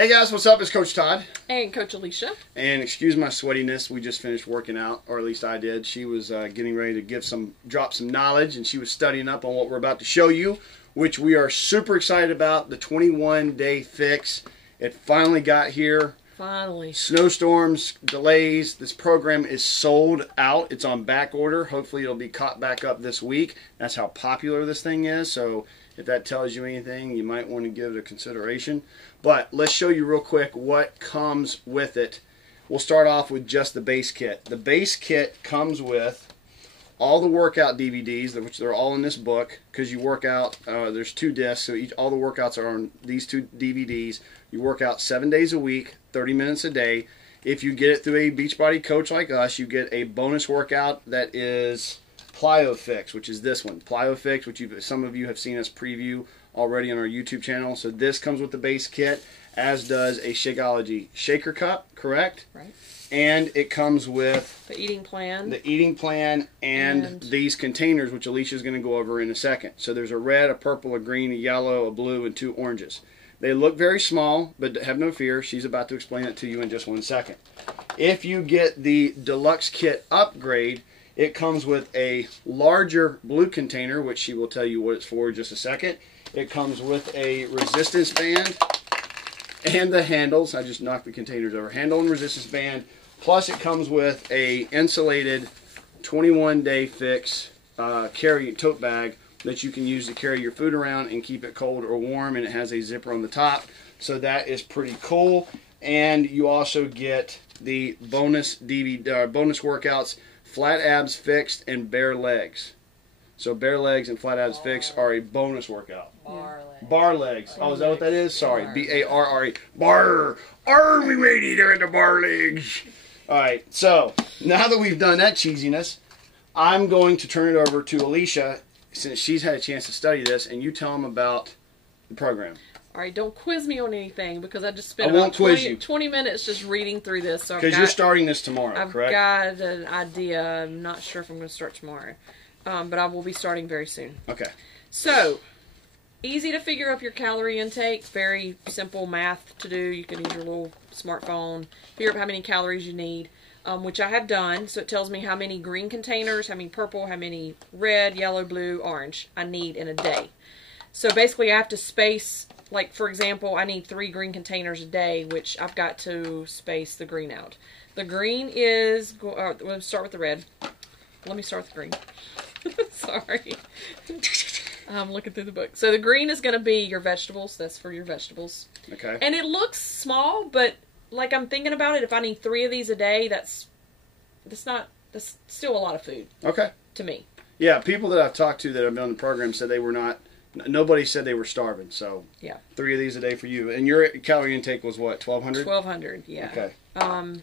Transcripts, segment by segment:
Hey guys, what's up? It's Coach Todd. And Coach Alicia. And excuse my sweatiness, we just finished working out, or at least I did. She was getting ready to drop some knowledge, and she was studying up on what we're about to show you, which we are super excited about, the 21-day fix. It finally got here. Finally. Snowstorms, delays. This program is sold out. It's on back order. Hopefully it'll be caught back up this week. That's how popular this thing is. So if that tells you anything, you might want to give it a consideration. But let's show you real quick what comes with it. We'll start off with just the base kit. The base kit comes with all the workout DVDs, which they're all in this book, because you work out, there's 2 discs, so all the workouts are on these 2 DVDs. You work out 7 days a week, 30 minutes a day. If you get it through a Beachbody coach like us, you get a bonus workout that is Plyo Fix, which is this one. Plyo Fix, which some of you have seen us preview already on our YouTube channel. So this comes with the base kit, as does a Shakeology shaker cup, correct? Right. And it comes with the eating plan. The eating plan and these containers, which Alicia's going to go over in a second. So there's a red, a purple, a green, a yellow, a blue, and 2 oranges. They look very small, but have no fear. She's about to explain it to you in just 1 second. If you get the deluxe kit upgrade, it comes with a larger blue container, which she will tell you what it's for in just a second. It comes with a resistance band and the handles. I just knocked the containers over. Handle and resistance band. Plus it comes with a insulated 21-day fix carry tote bag that you can use to carry your food around and keep it cold or warm, and it has a zipper on the top. So that is pretty cool. And you also get the bonus bonus workouts, flat abs fixed and bare legs. So bare legs and flat abs fixed are a bonus workout. Bar legs. Bar legs. Oh, is that what that is? Sorry. B-A-R-R-E. Bar. We made it there at the bar legs. All right. So now that we've done that cheesiness, I'm going to turn it over to Alicia, since she's had a chance to study this, and you tell them about the program. All right, don't quiz me on anything, because I just spent about about 20 minutes just reading through this. Because you're starting this tomorrow, correct? I've got an idea. I'm not sure if I'm going to start tomorrow, but I will be starting very soon. Okay. So, easy to figure up your calorie intake. Very simple math to do. You can use your little smartphone, figure out how many calories you need. Which I have done, so it tells me how many green containers, how many purple, how many red, yellow, blue, orange I need in a day. So basically I have to space, like for example, I need 3 green containers a day, which I've got to space the green out. The green is, let's start with the red. Let me start with the green. Sorry. I'm looking through the book. So the green is going to be your vegetables. That's for your vegetables. Okay. And it looks small, but like I'm thinking about it, if I need 3 of these a day, that's still a lot of food. Okay. To me. Yeah, people that I've talked to that have been on the program said they were not, nobody said they were starving, so yeah. 3 of these a day for you. And your calorie intake was what, 1,200? 1,200, yeah. Okay.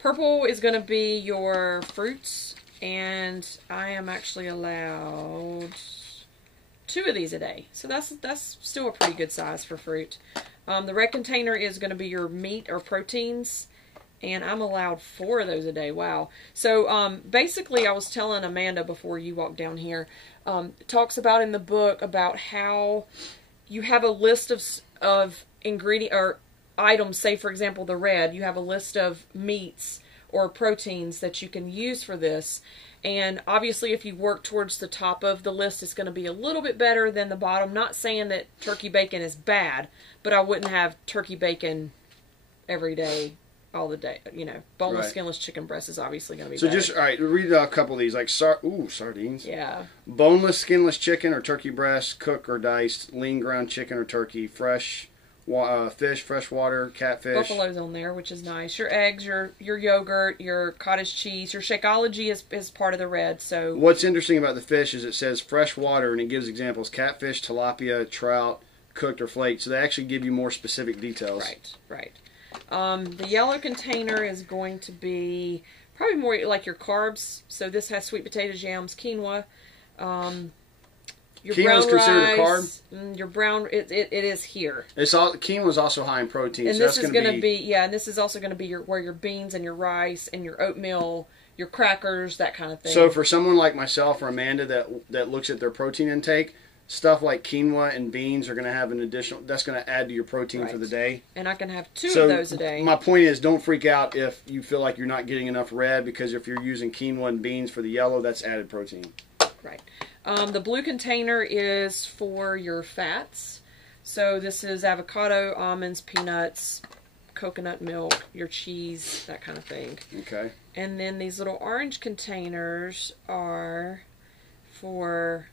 Purple is going to be your fruits, and I am actually allowed 2 of these a day. So that's still a pretty good size for fruit. The red container is going to be your meat or proteins, and I'm allowed 4 of those a day. Wow. So basically, I was telling Amanda before you walked down here, it talks about in the book about how you have a list of ingredient or items. Say, for example, the red, you have a list of meats or proteins that you can use for this. And obviously, if you work towards the top of the list, it's going to be a little bit better than the bottom. Not saying that turkey bacon is bad, but I wouldn't have turkey bacon every day, all the day. You know, boneless, skinless chicken breast is obviously going to be better. So just, all right, read a couple of these. Like, sardines. Yeah. Boneless, skinless chicken or turkey breast, cooked or diced, lean ground chicken or turkey, fresh fish, freshwater, catfish. Buffalo's on there, which is nice. Your eggs, your yogurt, your cottage cheese. Your Shakeology is part of the red. So what's interesting about the fish is it says freshwater, and it gives examples: catfish, tilapia, trout, cooked or flaked. So they actually give you more specific details. Right. The yellow container is going to be probably more like your carbs. So this has sweet potatoes, yams, quinoa. Your quinoa is considered a carb? Your brown, it is here. Quinoa is also high in protein. And so this is going to be, and this is also going to be where your beans and your rice and your oatmeal, your crackers, that kind of thing. So for someone like myself or Amanda that looks at their protein intake, stuff like quinoa and beans are going to have an additional, that's going to add to your protein Right. for the day. And I can have two of those a day. My point is, don't freak out if you feel like you're not getting enough red, because if you're using quinoa and beans for the yellow, that's added protein. Right. The blue container is for your fats. So this is avocado, almonds, peanuts, coconut milk, your cheese, that kind of thing. Okay. And then these little orange containers are for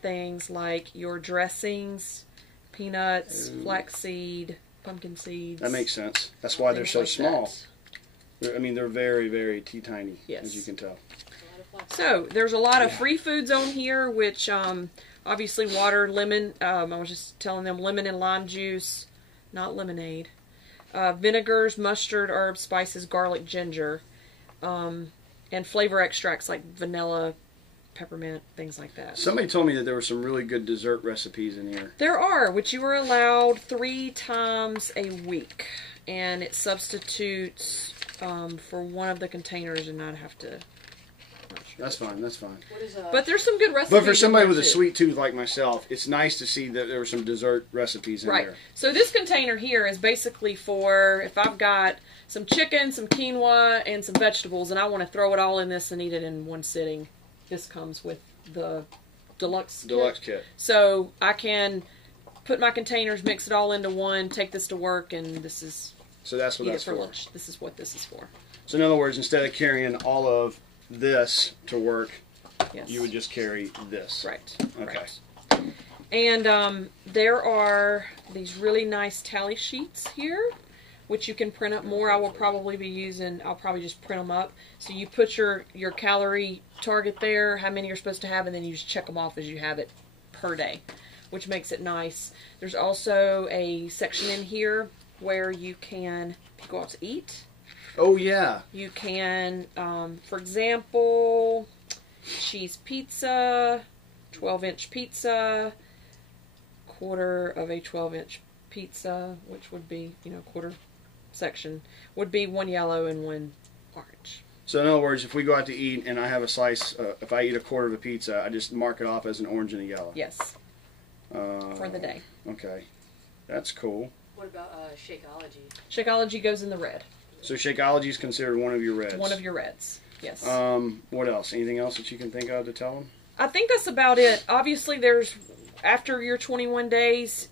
things like your dressings, peanuts, flaxseed, pumpkin seeds. That makes sense. That's why they're so like small. I mean, they're very, very teeny, yes. as you can tell. So there's a lot of free foods on here, which obviously water, lemon. I was just telling them lemon and lime juice, not lemonade. Vinegars, mustard, herbs, spices, garlic, ginger, and flavor extracts like vanilla, peppermint, things like that. Somebody told me that there were some really good dessert recipes in here. There are, which you are allowed 3 times a week, and it substitutes for one of the containers, and not have to. That's fine. That's fine. But there's some good recipes. But for somebody in with there a too. sweet tooth like myself, it's nice to see that there were some dessert recipes in Right. there. So this container here is basically for if I've got some chicken, some quinoa, and some vegetables, and I want to throw it all in this and eat it in one sitting. This comes with the deluxe kit. So I can put my containers, mix it all into one, take this to work, and this is So that's what eat that's it for for. lunch. This is what this is for. So in other words, instead of carrying all of this to work, Yes. you would just carry this. Right. Okay. Right. And there are these really nice tally sheets here, which you can print up more. I will probably be using, I'll probably just print them up. So you put your calorie target there, how many you're supposed to have, and then you just check them off as you have it per day, which makes it nice. There's also a section in here where you can, if you go out to eat, Oh yeah. you can, for example, cheese pizza, 12-inch pizza, quarter of a 12-inch pizza, which would be, quarter section, would be 1 yellow and 1 orange. So in other words, if we go out to eat and I have a slice, if I eat a quarter of a pizza, I just mark it off as an orange and a yellow. Yes, for the day. Okay. That's cool. What about Shakeology? Shakeology goes in the red. So Shakeology is considered one of your reds. One of your reds, yes. What else? Anything else that you can think of to tell them? I think that's about it. Obviously, there's, after your 21 days,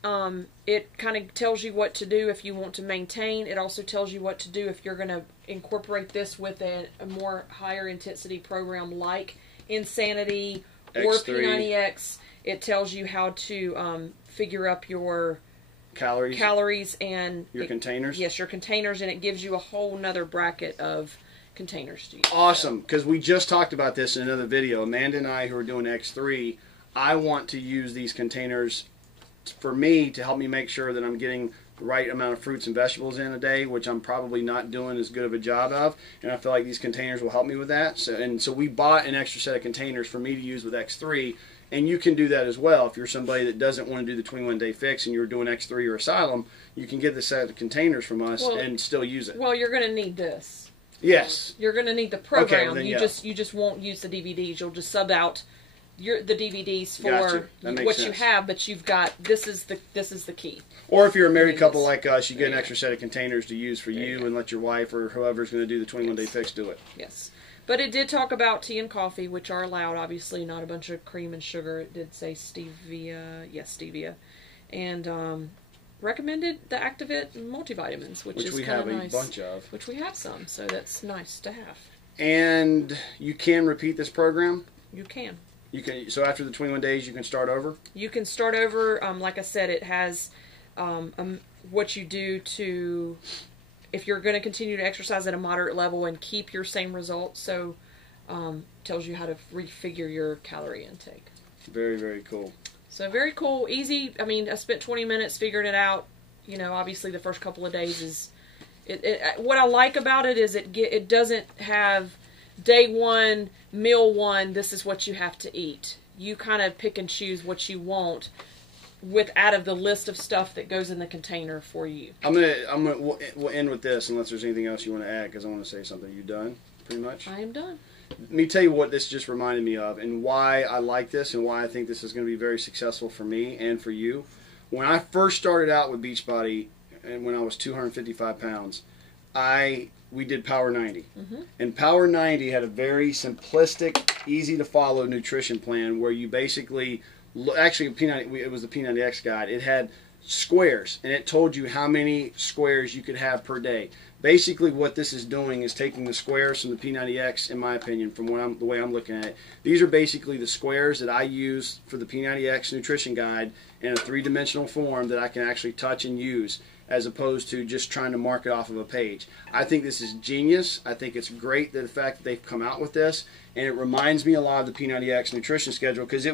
it kind of tells you what to do if you want to maintain. It also tells you what to do if you're going to incorporate this with a more higher intensity program like Insanity or X3. P90X. It tells you how to figure up your Calories and your containers? Yes, your containers, and it gives you a whole nother bracket of containers to use. Awesome, because we just talked about this in another video. Amanda and I, who are doing X3, I want to use these containers for me to help me make sure that I'm getting the right amount of fruits and vegetables in a day, which I'm probably not doing as good of a job of, and I feel like these containers will help me with that. So we bought an extra set of containers for me to use with X3, and you can do that as well. If you're somebody that doesn't want to do the 21-day fix and you're doing X3 or Asylum, you can get the set of containers from us and still use it. Well, you're going to need this. Yes. You're going to need the program. Okay, well then, You just won't use the DVDs. You'll just sub out the DVDs for what you have, but you've got this is the key. Or if you're a married couple like us, you get an extra set of containers to use for you and let your wife or whoever's going to do the 21-day fix do it. Yes. But it did talk about tea and coffee, which are allowed, obviously, not a bunch of cream and sugar. It did say stevia. Yes, stevia. And recommended the Activit multivitamins, which is we kind have of nice. a bunch of. Which we have some, so that's nice to have. And you can repeat this program? You can. You can. So after the 21 days, you can start over? You can start over. Like I said, it has what you do to... If you're going to continue to exercise at a moderate level and keep your same results, so tells you how to refigure your calorie intake. Very, very cool. So very cool, easy. I mean, I spent 20 minutes figuring it out. Obviously the first couple of days is... what I like about it is it doesn't have day one, meal one, this is what you have to eat. You kind of pick and choose what you want out of the list of stuff that goes in the container for you. We'll end with this unless there's anything else you want to add, because I want to say something. You done? Pretty much? I am done. Let me tell you what this just reminded me of and why I like this and why I think this is going to be very successful for me and for you. When I first started out with Beachbody and when I was 255 pounds, we did Power 90. And Power 90 had a very simplistic, easy to follow nutrition plan where you basically, actually it was the P90X guide. It had squares and it told you how many squares you could have per day. Basically what this is doing is taking the squares from the P90X, in my opinion, from the way I'm looking at it. These are basically the squares that I use for the P90X nutrition guide in a three-dimensional form that I can actually touch and use, as opposed to just trying to mark it off of a page. I think this is genius. I think it's great that the fact that they've come out with this, and it reminds me a lot of the P90X nutrition schedule because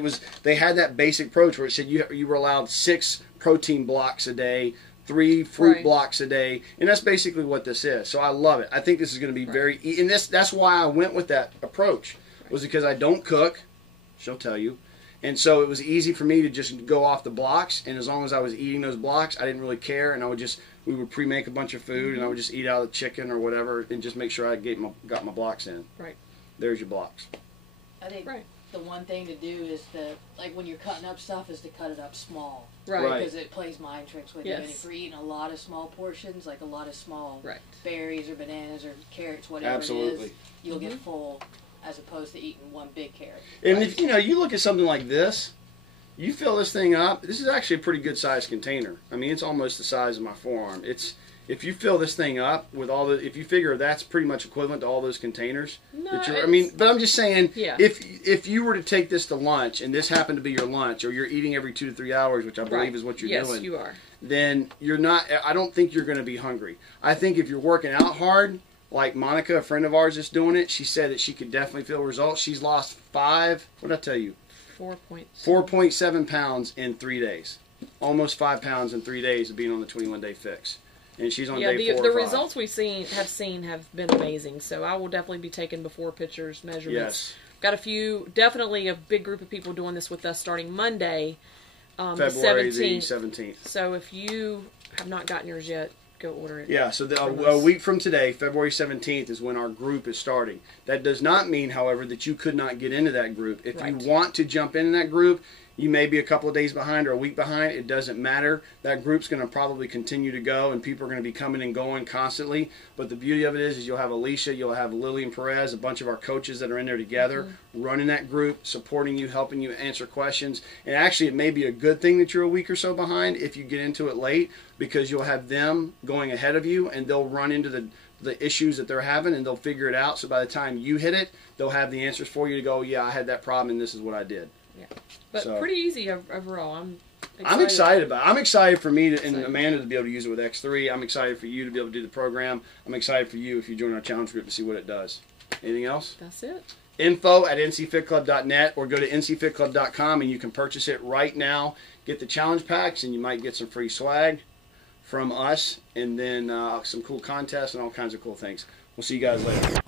they had that basic approach where it said you were allowed 6 protein blocks a day, 3 fruit blocks a day, and that's basically what this is. So I love it. I think this is going to be very, and that's why I went with that approach, was because I don't cook, she'll tell you, and so it was easy for me to just go off the blocks, and as long as I was eating those blocks, I didn't really care, and we would pre-make a bunch of food, and I would just eat out of the chicken or whatever, and just make sure I got my blocks in. Right. There's your blocks. I think the one thing to do is like when you're cutting up stuff, is to cut it up small. Right. Because it plays mind tricks with you. And if you're eating a lot of small portions, like a lot of small berries or bananas or carrots, whatever it is, you'll get full, as opposed to eating one big carrot. And if you look at something like this, you fill this thing up. This is actually a pretty good sized container. I mean, it's almost the size of my forearm. If you fill this thing up with if you figure that's pretty much equivalent to all those containers. No, but I'm just saying, if you were to take this to lunch and this happened to be your lunch, or you're eating every 2 to 3 hours, which I believe is what you're doing. Yes, you are. Then you're not. I don't think you're going to be hungry. I think if you're working out hard, like Monica, a friend of ours that's doing it, she said that she could definitely feel results. She's lost 4.7 pounds in 3 days. Almost 5 pounds in 3 days of being on the 21-day fix. And she's on day 4 or 5. The results we've seen have been amazing. So I will definitely be taking before pictures, measurements. Yes. Got definitely a big group of people doing this with us starting Monday, February the 17th. So if you have not gotten yours yet, go order it. Yeah, so a week from today, February 17th, is when our group is starting. That does not mean, however, that you could not get into that group. If you want to jump in that group, you may be a couple of days behind or a week behind. It doesn't matter. That group's going to probably continue to go, and people are going to be coming and going constantly. But the beauty of it is you'll have Alicia, you'll have Lillian Perez, a bunch of our coaches that are in there together, running that group, supporting you, helping you answer questions. And actually, it may be a good thing that you're a week or so behind if you get into it late, because you'll have them going ahead of you, and they'll run into the issues that they're having, and they'll figure it out. So by the time you hit it, they'll have the answers for you to go, yeah, I had that problem, and this is what I did. Yeah. But pretty easy overall. I'm excited about it. I'm excited for me and Amanda to be able to use it with X3. I'm excited for you to be able to do the program. I'm excited for you if you join our challenge group to see what it does. Anything else? That's it. info@ncfitclub.net or go to ncfitclub.com and you can purchase it right now. Get the challenge packs and you might get some free swag from us, and then some cool contests and all kinds of cool things. We'll see you guys later.